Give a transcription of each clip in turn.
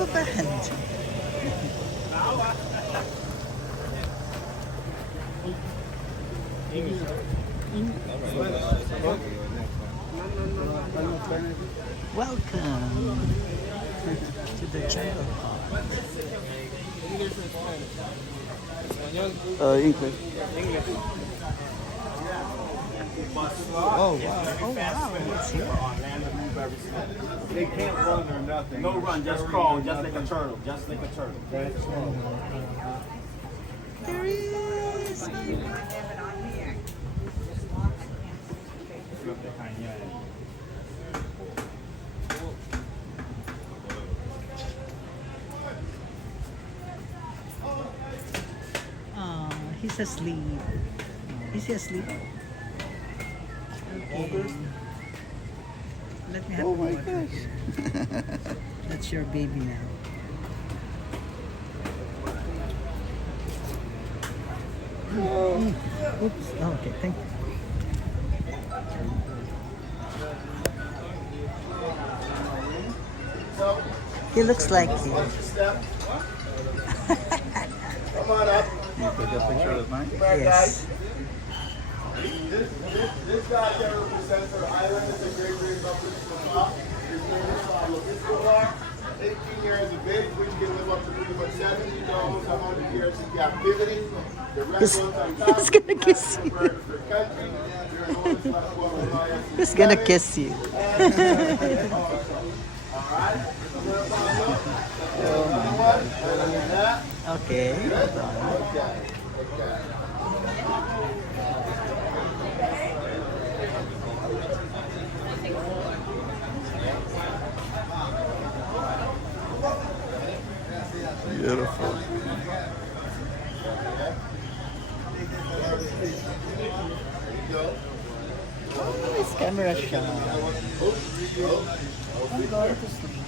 have a band. Welcome to the jungle park. English. Oh wow! Oh wow! It's here. They can't run or nothing. No run, just crawl, just like a turtle, just like a turtle. There is. He's asleep. Is he asleep? Okay. Let me have Oh my water. gosh. That's your baby now. Oops. Oh, okay, thank you. He looks like you. Come on up. Can you take a picture of mine? Yes. This guy here represents our island. It's a great company from up. His name is Lucas Golar. 18 years of age, which can live up to pretty much 70 years, 100 years in captivity. The rest ones on top. He's gonna kiss you. He's gonna kiss you. Okay. Hold on. Beautiful. Oh, it's camera shot. I'm going to sleep.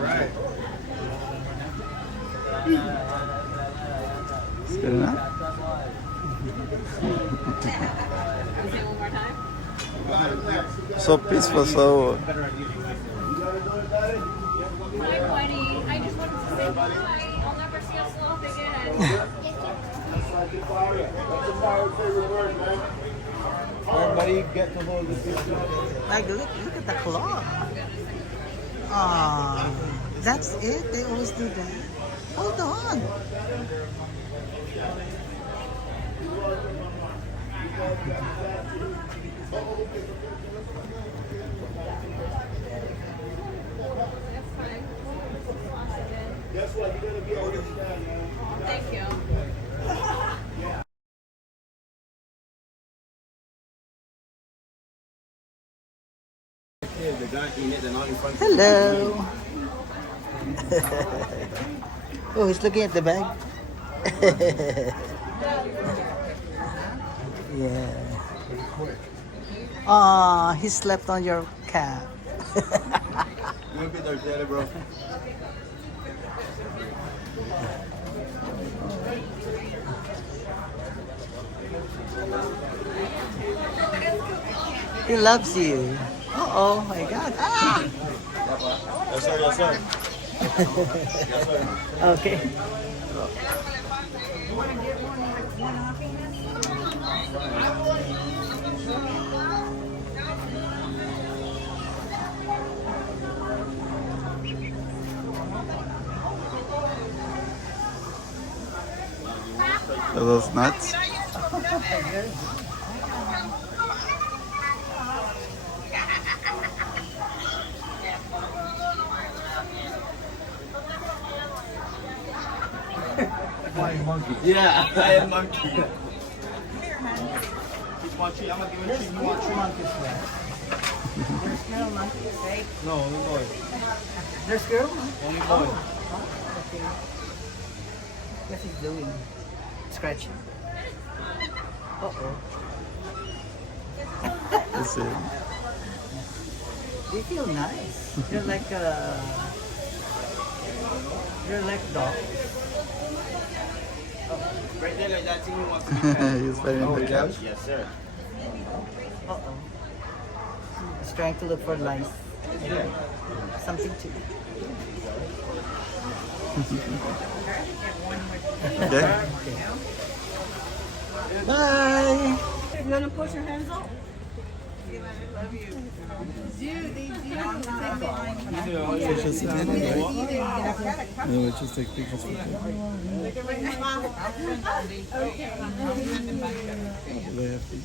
Right. It's good enough? So peaceful, so Hi, buddy. I just wanted to say hi. I'll never see us laugh again. Everybody get to hold the Like, look at the clock. That's it? They always do that? Hold on. Guess what? You're gonna be able to stand, man. Thank you. The guy in it, they're not in front. Hello. Oh, he's looking at the bag. Yeah. He slept on your cap. You're a bit dirty, bro. He loves you. Oh my God. Ah! Yes, sir. Yes, sir. Yes, sir. Okay. are those nuts? Yeah, I am monkey. Keep watching. I'm gonna give it to you. Which monkeys there? There's girl monkeys, right? No, no boy. There's girl monkeys? Only boy. Okay. What he's doing? Scratching. Uh-oh. Is it? They feel nice. They're like dogs. Right there, like that thing you want to be. He's very Oh, the yes, couch. yes, sir. Uh-oh. He's trying to look for lice. Something to eat. Okay. Bye. You gonna push your hands up? Social security, right? No, we just take pictures for them. They have to.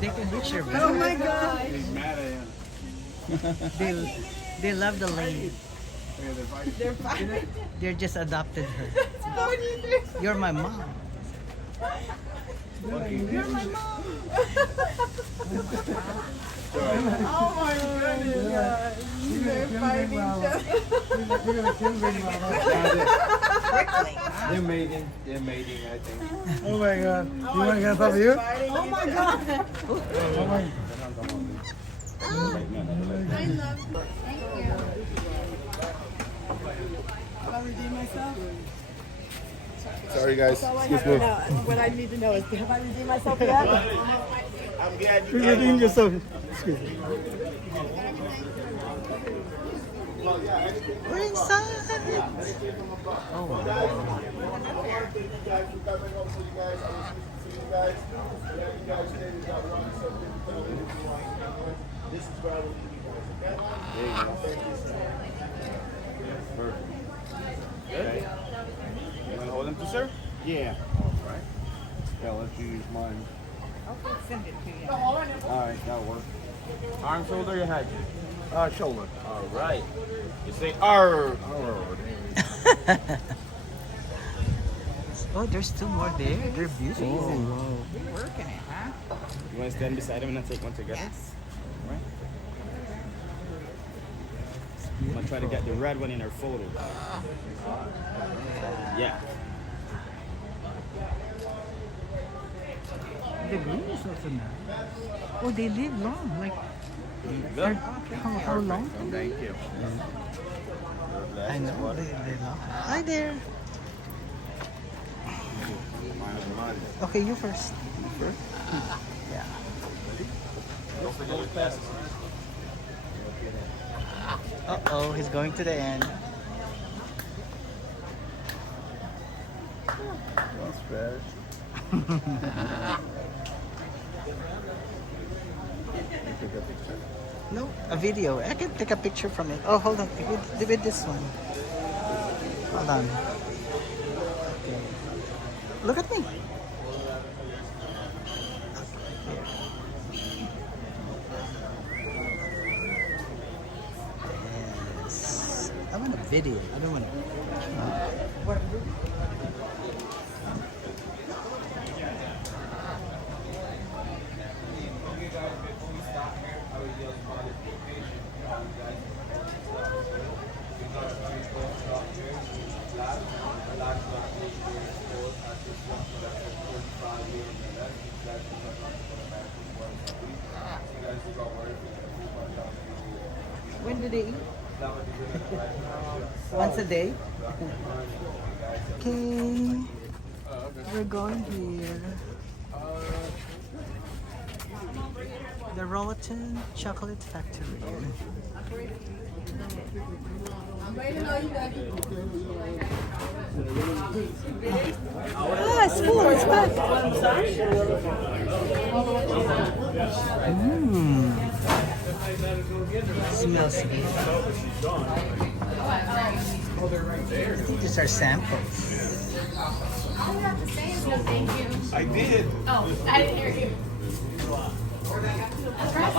They can reach her. Oh my god. He's mad at him. They love the lady. They're fighting. They just adopted her. You're my mom. You're my mom. Oh my goodness, guys. They're fighting each other. They're mating. They're mating, I think. Oh my god. You want to get some of you? Oh my god. I I love you. Thank you. Have I redeemed myself? Sorry, guys. Excuse me. What I need to know is, have I redeemed myself yet? I'm glad you Redeem yourself. Excuse me. We're inside. Oh, wow. This is where I will leave you guys, okay? There you go. Thank you, sir. Perfect. Okay. You want to hold him too, sir? Yeah. All right. Yeah, let's use mine. Okay, send it to you. All right, that'll work. Arm, shoulder, your head? Shoulder. All right. You say arr. Oh, there's two more there. They're beautiful. You're working it, huh? You want to stand beside him and then take one together? Yes. All right. I'm going to try to get the red one in our photo. Yeah. The green is also nice. Oh, they live long. Like, how long? Thank you. I know, they long. Hi there. Okay, you first. Yeah. Uh-oh, he's going to the end. That's bad. No, a video. I can take a picture from it. Oh, hold on. With this one. Hold on. Okay. Look at me. Yes. I want a video. I don't want to. When do they eat? Once a day? Okay. We're going here. The Roatan Chocolate Factory. Ah, it's full. It's back. Smells good. I think these are samples. All you have to say is no thank you. I did. Oh, I didn't hear you. That's right.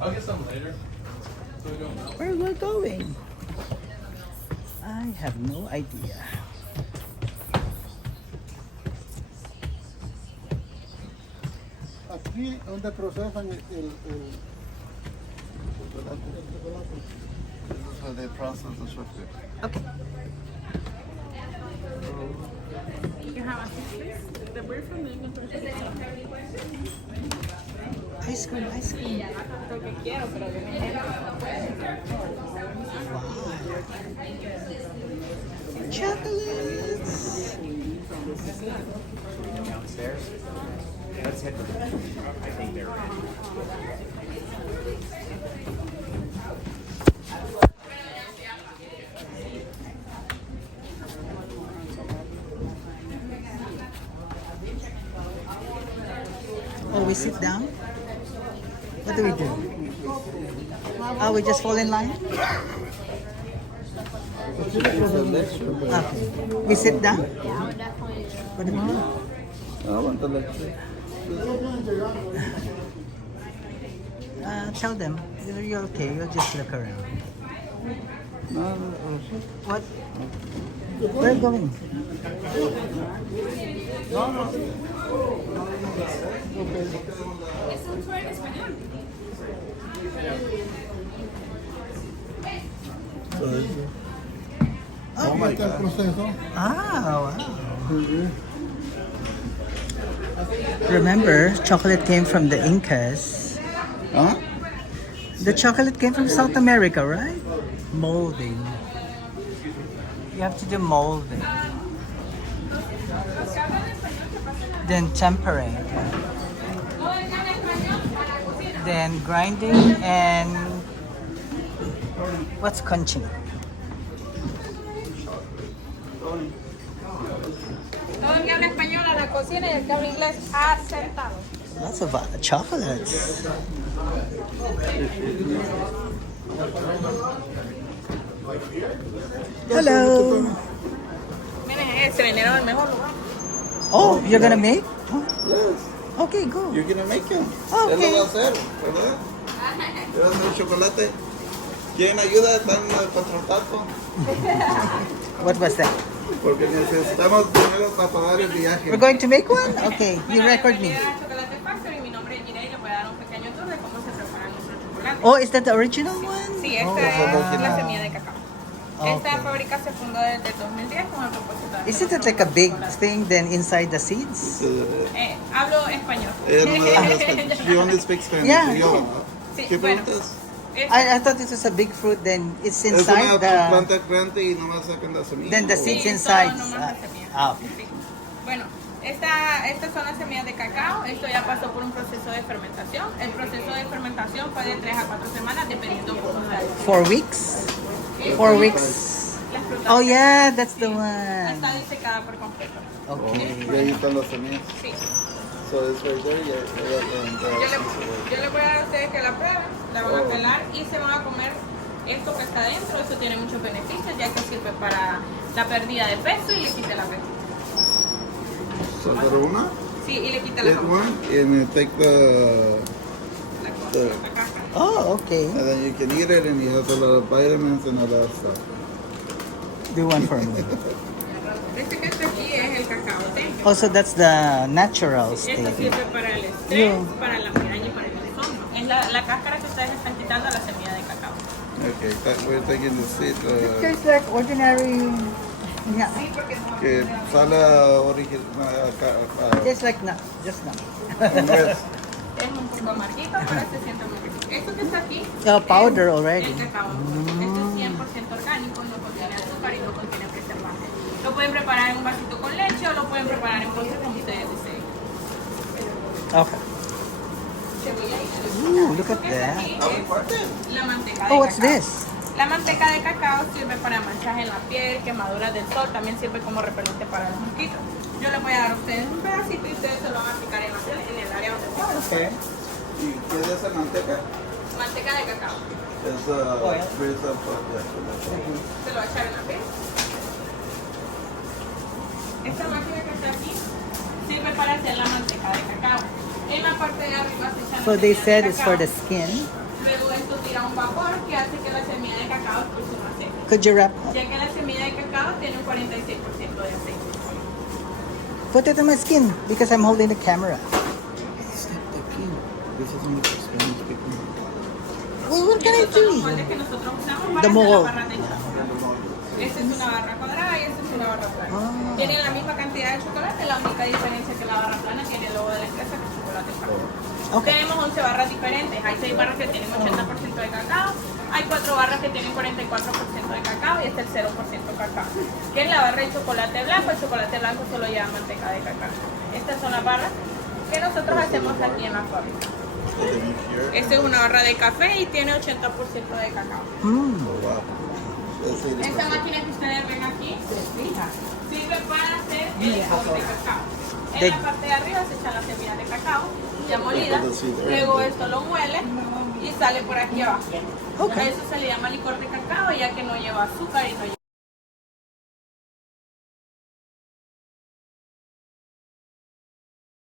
I'll get some later. Where are we going? I have no idea. Aquí donde procesan el chocolate. the process is shifted. Okay. You have a six. The bird from the Ice cream, ice cream. Lo que quiero, pero de Chocolates. Downstairs. Let's head to the. I think they're ready. Oh, we sit down? What do we do? Oh, we just fall in line? Okay. We sit down? What do we do? I want the lecture. Tell them, you're okay, you'll just look around. What? Where are you going? Oh my God. Ah, wow. Remember, chocolate came from the Incas. Huh? The chocolate came from South America, right? Molding. You have to do molding. Then tempering. Then grinding and what's crunching? Todo el que habla español a la cocina y el que habla inglés sentado. Lots of chocolates. Hello. Miren, se vinieron al mejor lugar. Oh, you're gonna make? Yes. Okay, go. You're gonna make him. Okay. Él lo va a hacer, ¿verdad? Él va a hacer chocolate. ¿Quién ayuda? Están contratando. What was that? Porque necesitamos dinero para pagar el viaje. We're going to make one? Okay, you record me. Chocolate Factory, mi nombre es Jirey, le voy a dar un pequeño tour de cómo se preparan nuestros chocolates. Oh, is that the original one? Sí, esta Oh, es la semilla de cacao. Esta Okay. fábrica se fundó desde el 2010 con el propósito de Isn't it like a big thing then inside the seeds? hablo español. Ella no me habla español. She only speaks Spanish. Yeah. Y yo, Sí, ¿qué bueno. preguntas? I thought this was a big fruit, then it's Es una inside the... planta grande y nomás sacan la semilla. Then the ¿o? seeds Sí, inside. todo nomás la semilla. Okay. Sí. Bueno, estas son las semillas de cacao. Esto ya pasó por un proceso de fermentación. El proceso de fermentación fue de 3 a 4 semanas, dependiendo de cómo sea. 4 weeks? 4 weeks. La fruta Oh yeah, that's the one. está disecada por completo. Okay. Y ahí están las semillas. Sí. So it's right there. Yo les voy a dar a ustedes que la prueben, la van a pelar y se van a comer esto que está dentro. Eso tiene muchos beneficios, ya que sirve para la pérdida de peso y le quita la peso. So there una. Sí, y le quita la Take peso. one and take the La caja. Oh, okay. and then you can eat it and you have a lot of vitamins and all that stuff. Do one for me. Este que está aquí es el cacao té. Oh, so that's the natural Esto state. sirve para el estrés, para la migraña y para el insomnio. Es la cáscara que ustedes están quitando a la semilla de cacao. Okay, we're taking the seed Tastes like ordinary. Yeah. que sale original Tastes like nut, just nut. Es un poco amarguito, pero se siente muy rico. Esto que está aquí Oh, powder es already. el cacao. Esto es 100% orgánico, no contiene azúcar y no contiene preservantes. Lo pueden preparar en un vasito con leche o lo pueden preparar en postre como ustedes deseen. Okay. Ooh, look at that. La manteca de Oh, what's cacao. this? La manteca de cacao sirve para manchas en la piel, quemaduras del sol, también sirve como repelente para los mosquitos. Yo les voy a dar a ustedes un pedacito y ustedes se lo van a aplicar en el área donde están. Okay. ¿Y qué es esa manteca? Manteca de cacao. Es raised up, Se lo va a echar en la piel. Esta máquina que está aquí sirve para hacer la manteca de cacao. En la parte de arriba se echa la So they semilla said de it's for cacao. the skin. Luego esto tira un vapor que hace que la semilla de cacao expulse más aceite. Could you wrap? Ya que la semilla de cacao tiene un 46% de aceite. Put it on my skin because I'm holding the camera. This is much Spanish speaking. Well, what can I Estos son los moldes que nosotros usamos para The hacer las mold. barras de chocolate. Esta es una barra cuadrada y esta es una barra plana. Tienen la misma cantidad de chocolate, la única diferencia es que la barra plana tiene el logo de la empresa que es chocolate cacao. Tenemos 11 barras diferentes. Hay 6 barras que tienen 80% de cacao, hay 4 barras que tienen 44% de cacao y este es el 0% cacao. Que es la barra de chocolate blanco. El chocolate blanco solo lleva manteca de cacao. Estas son las barras que nosotros hacemos aquí en la fábrica. Esta es una barra de café y tiene 80% de cacao. Esta máquina que ustedes ven aquí sirve para hacer el licor de cacao. En la parte de arriba se echan las semillas de cacao ya molidas, luego esto lo muele y sale por aquí abajo. A eso se le llama licor de cacao, ya que no lleva azúcar y no lleva